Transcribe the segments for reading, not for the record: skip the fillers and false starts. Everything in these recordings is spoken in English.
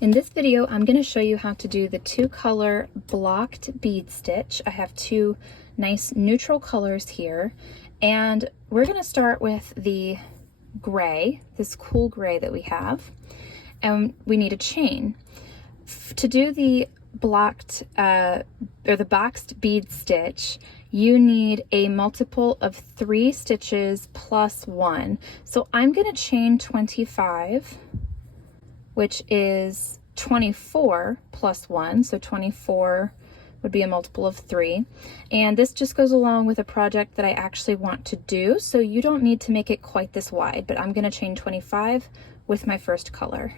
In this video, I'm going to show you how to do the 2-color blocked bead stitch. I have 2 nice neutral colors here, and we're going to start with the gray, this cool gray that we have, and we need a chain. To do the blocked or the boxed bead stitch, you need a multiple of 3 stitches plus 1. So I'm going to chain 25, which is 24 plus 1, so 24 would be a multiple of 3. And this just goes along with a project that I actually want to do, so you don't need to make it quite this wide, but I'm going to chain 25 with my first color.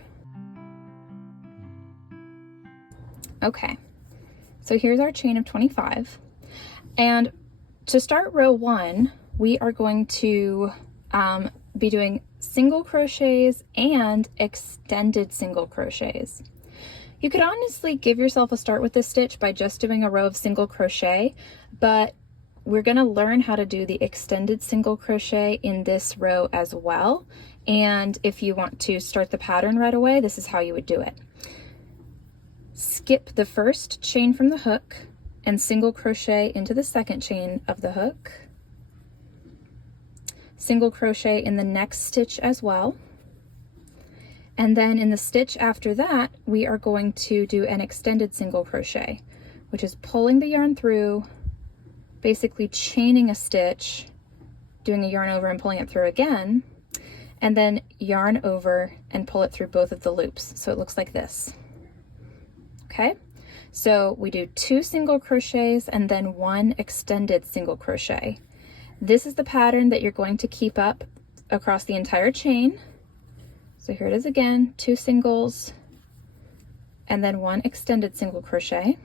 Okay, so here's our chain of 25. And to start row 1, we are going to be doing single crochets and extended single crochets. You could honestly give yourself a start with this stitch by just doing a row of single crochet, but we're going to learn how to do the extended single crochet in this row as well. And if you want to start the pattern right away, this is how you would do it. Skip the first chain from the hook and single crochet into the second chain of the hook. Single crochet in the next stitch as well. And then in the stitch after that, we are going to do an extended single crochet, which is pulling the yarn through, basically chaining a stitch, doing a yarn over and pulling it through again, and then yarn over and pull it through both of the loops. So it looks like this. Okay, so we do 2 single crochets and then 1 extended single crochet. This is the pattern that you're going to keep up across the entire chain. So here it is again, 2 singles and then 1 extended single crochet.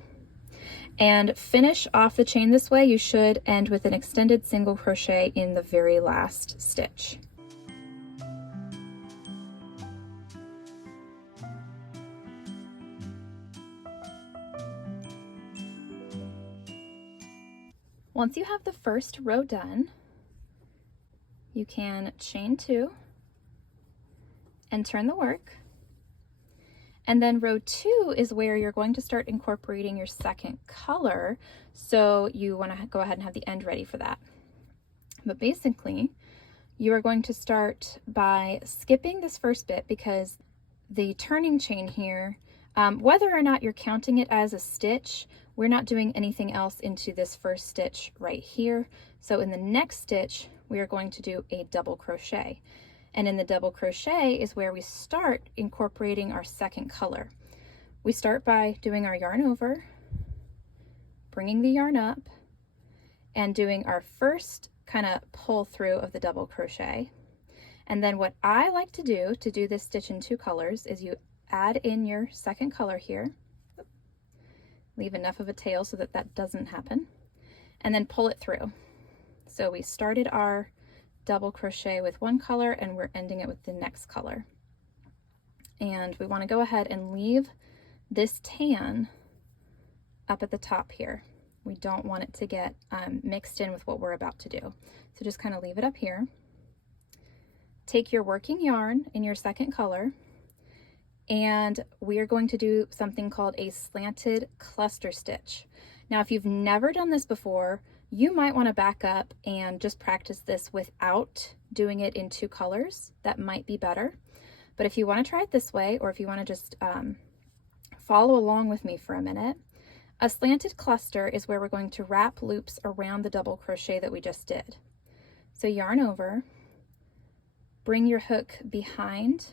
And finish off the chain this way. You should end with an extended single crochet in the very last stitch. Once you have the first row done, you can chain 2 and turn the work. And then row 2 is where you're going to start incorporating your second color. So you want to go ahead and have the end ready for that. But basically, you are going to start by skipping this first bit because the turning chain here, whether or not you're counting it as a stitch, we're not doing anything else into this first stitch right here. So in the next stitch, we are going to do a double crochet. And in the double crochet is where we start incorporating our second color. We start by doing our yarn over, bringing the yarn up, and doing our first kind of pull through of the double crochet. And then what I like to do this stitch in 2 colors is you add in your second color here. Leave enough of a tail so that that doesn't happen, and then pull it through. So we started our double crochet with one color and we're ending it with the next color. And we want to go ahead and leave this tan up at the top here. We don't want it to get mixed in with what we're about to do. So just kind of leave it up here. Take your working yarn in your second color, and we are going to do something called a slanted cluster stitch. Now, if you've never done this before, you might want to back up and just practice this without doing it in 2 colors. That might be better. But if you want to try it this way, or if you want to just follow along with me for a minute, a slanted cluster is where we're going to wrap loops around the double crochet that we just did. So yarn over, bring your hook behind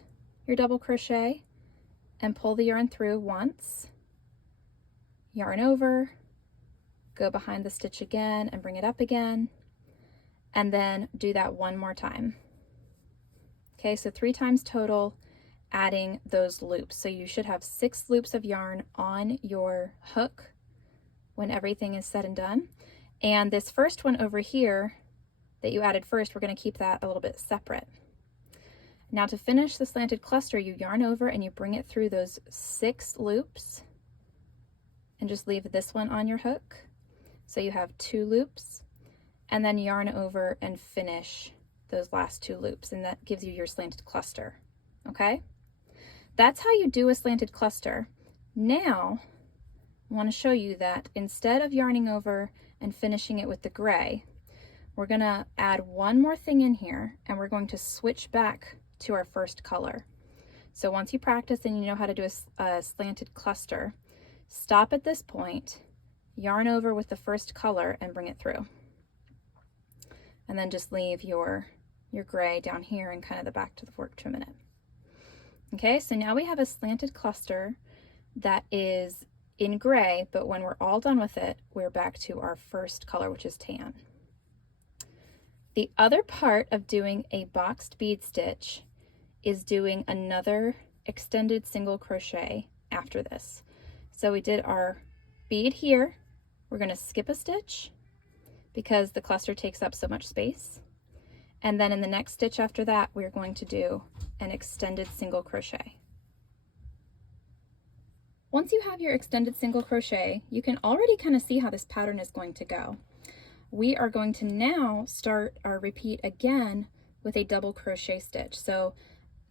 your double crochet, and pull the yarn through once, yarn over, go behind the stitch again and bring it up again, and then do that 1 more time. Okay, so 3 times total, adding those loops. So you should have 6 loops of yarn on your hook when everything is said and done. And this first one over here that you added first, we're going to keep that a little bit separate. Now to finish the slanted cluster, you yarn over and you bring it through those 6 loops and just leave this one on your hook. So you have 2 loops, and then yarn over and finish those last 2 loops, and that gives you your slanted cluster. Okay? that's how you do a slanted cluster. Now, I want to show you that instead of yarning over and finishing it with the gray, we're going to add one more thing in here, and we're going to switch back to our first color. So once you practice and you know how to do a slanted cluster, stop at this point, yarn over with the first color and bring it through. And then just leave your gray down here and kind of the back to the work trim in it. Okay, so now we have a slanted cluster that is in gray, but when we're all done with it, we're back to our first color, which is tan. The other part of doing a boxed bead stitch is doing another extended single crochet after this. So we did our bead here. We're going to skip a stitch because the cluster takes up so much space. And then in the next stitch after that, we're going to do an extended single crochet. Once you have your extended single crochet, you can already kind of see how this pattern is going to go. We are going to now start our repeat again with a double crochet stitch. So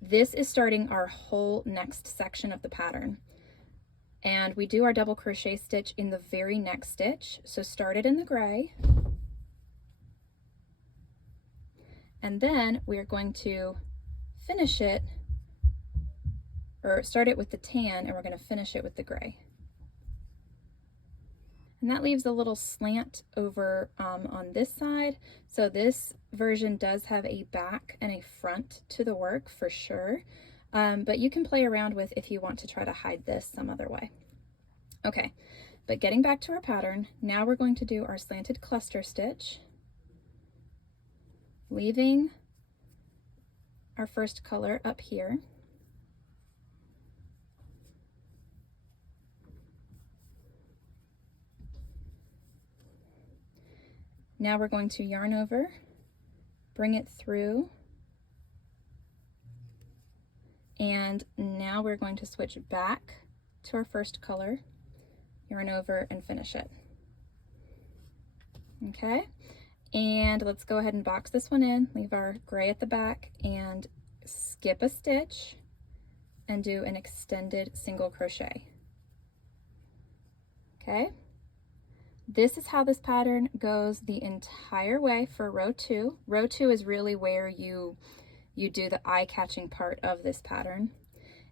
this is starting our whole next section of the pattern. And we do our double crochet stitch in the very next stitch. So start it in the gray. And then we're going to finish it, or start it with the tan, and we're going to finish it with the gray. And that leaves a little slant over on this side. So this version does have a back and a front to the work for sure. But you can play around with if you want to try to hide this some other way. Okay, but getting back to our pattern, now we're going to do our slanted cluster stitch, leaving our first color up here. Now we're going to yarn over, bring it through, and now we're going to switch back to our first color, yarn over and finish it. Okay, and let's go ahead and box this one in, leave our gray at the back and skip a stitch and do an extended single crochet. Okay. This is how this pattern goes the entire way for row 2. Row 2 is really where you do the eye-catching part of this pattern.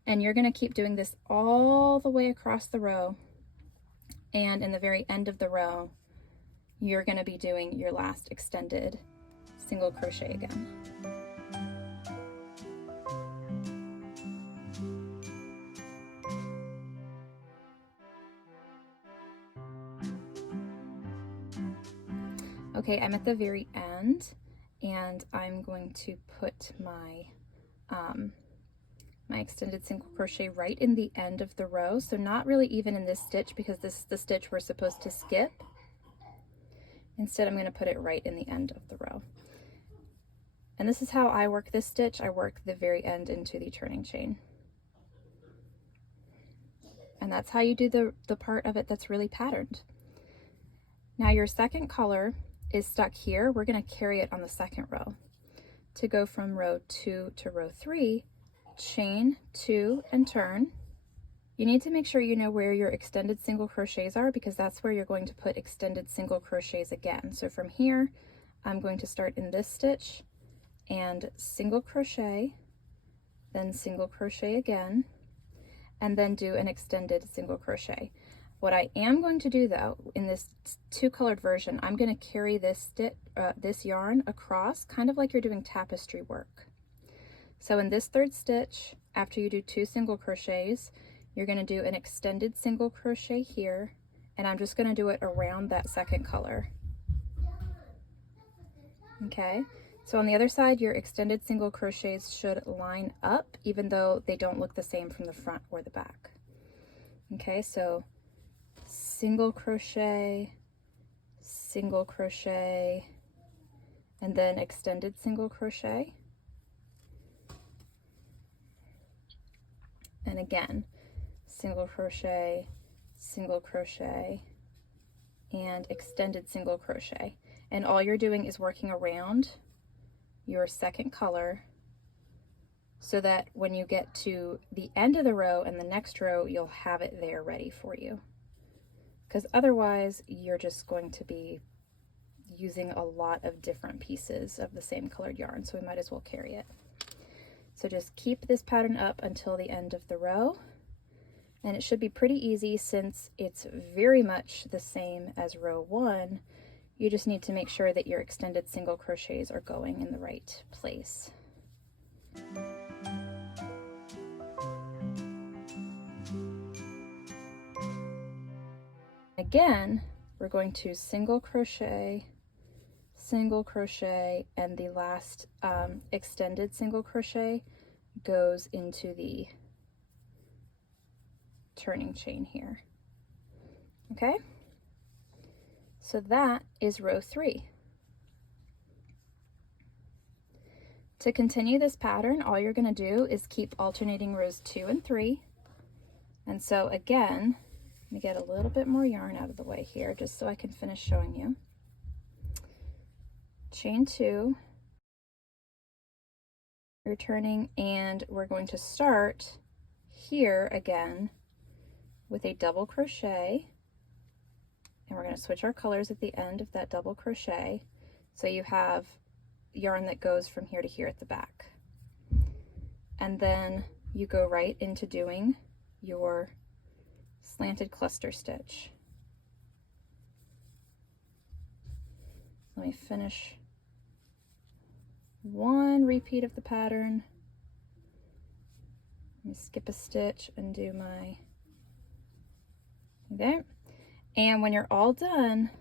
And you're going to keep doing this all the way across the row. And in the very end of the row, you're going to be doing your last extended single crochet again. Okay, I'm at the very end, and I'm going to put my my extended single crochet right in the end of the row. So not really even in this stitch, because this is the stitch we're supposed to skip. Instead, I'm going to put it right in the end of the row. And this is how I work this stitch. I work the very end into the turning chain. And that's how you do the part of it that's really patterned. Now your second color is stuck here. We're going to carry it on the second row. To go from row 2 to row 3, chain 2 and turn. You need to make sure you know where your extended single crochets are, because that's where you're going to put extended single crochets again. So from here, I'm going to start in this stitch and single crochet, then single crochet again, and then do an extended single crochet. What I am going to do though, in this 2-colored version, I'm going to carry this this yarn across, kind of like you're doing tapestry work. So in this 3rd stitch, after you do 2 single crochets, you're going to do an extended single crochet here, and I'm just going to do it around that second color. Okay, so on the other side, your extended single crochets should line up, even though they don't look the same from the front or the back. Okay, so single crochet, and then extended single crochet. And again, single crochet, and extended single crochet. And all you're doing is working around your second color so that when you get to the end of the row and the next row, you'll have it there ready for you. Because otherwise you're just going to be using a lot of different pieces of the same colored yarn, so we might as well carry it. So just keep this pattern up until the end of the row, and it should be pretty easy since it's very much the same as row 1. You just need to make sure that your extended single crochets are going in the right place. Again, we're going to single crochet, and the last extended single crochet goes into the turning chain here. Okay, so that is row 3. To continue this pattern, all you're going to do is keep alternating rows 2 and 3. And so again, let me get a little bit more yarn out of the way here just so I can finish showing you. Chain 2, returning, and we're going to start here again with a double crochet, and we're going to switch our colors at the end of that double crochet, so you have yarn that goes from here to here at the back. And then you go right into doing your slanted cluster stitch. Let me finish one repeat of the pattern. Let me skip a stitch and do my, okay. And when you're all done,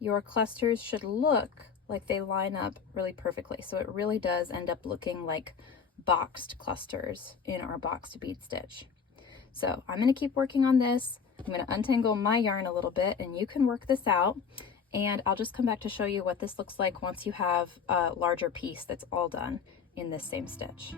your clusters should look like they line up really perfectly. So it really does end up looking like boxed clusters in our boxed bead stitch. So I'm going to keep working on this. I'm going to untangle my yarn a little bit and you can work this out. And I'll just come back to show you what this looks like once you have a larger piece that's all done in this same stitch.